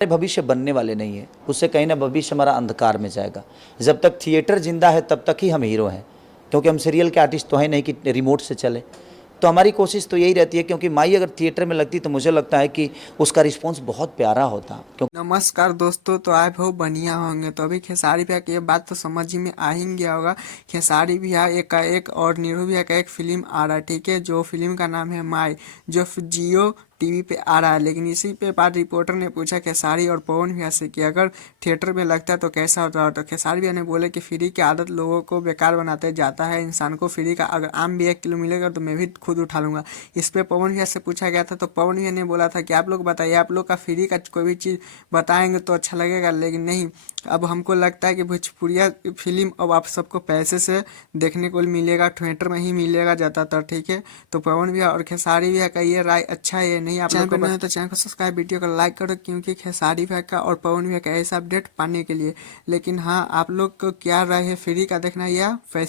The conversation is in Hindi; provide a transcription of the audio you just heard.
भविष्य बनने वाले नहीं है, उससे कहीं ना भविष्य हमारा अंधकार में जाएगा। जब तक थिएटर जिंदा है तब तक ही हम हीरो हैं, क्योंकि हम सीरियल के आर्टिस्ट तो हैं नहीं कि रिमोट से चले। तो हमारी कोशिश तो यही रहती है, क्योंकि माई अगर थिएटर में लगती तो मुझे लगता है कि उसका रिस्पॉन्स बहुत प्यारा होता। क्योंकि नमस्कार दोस्तों, तो आप हो बढ़िया होंगे। तो अभी खेसारी भैया की ये बात तो समझ ही में आ ही गया होगा। खेसारी भैया एक का एक और नीरू भैया का एक फिल्म आ रहा है, ठीक है, जो फिल्म का नाम है माई, जो जियो टीवी पे आ रहा है। लेकिन इसी पे बाद रिपोर्टर ने पूछा खेसारी और पवन भैया से कि अगर थिएटर में लगता है तो कैसा होता है। तो खेसारी भैया ने बोले कि फ्री की आदत लोगों को बेकार बनाते जाता है, इंसान को फ्री का अगर आम भी 1 किलो मिलेगा तो मैं भी खुद उठा लूंगा। इस पे पवन भैया से पूछा गया था, तो पवन भैया ने बोला था कि आप लोग बताइए, आप लोग का फ्री का कोई भी चीज़ बताएंगे तो अच्छा लगेगा, लेकिन नहीं, अब हमको लगता है कि भोजपुरिया फिल्म अब आप सबको पैसे से देखने को मिलेगा, थिएटर में ही मिलेगा ज़्यादातर, ठीक है। तो पवन भैया और खेसारी भैया का ये राय अच्छा है या नहीं, आप चैनल पर नए हो तो चैनल को सब्सक्राइब, वीडियो को लाइक करो, क्योंकि खेसारी भैया का और पवन भैया का ऐसा अपडेट पाने के लिए। लेकिन हाँ, आप लोग को क्या राय है, फ्री का देखना या पैसे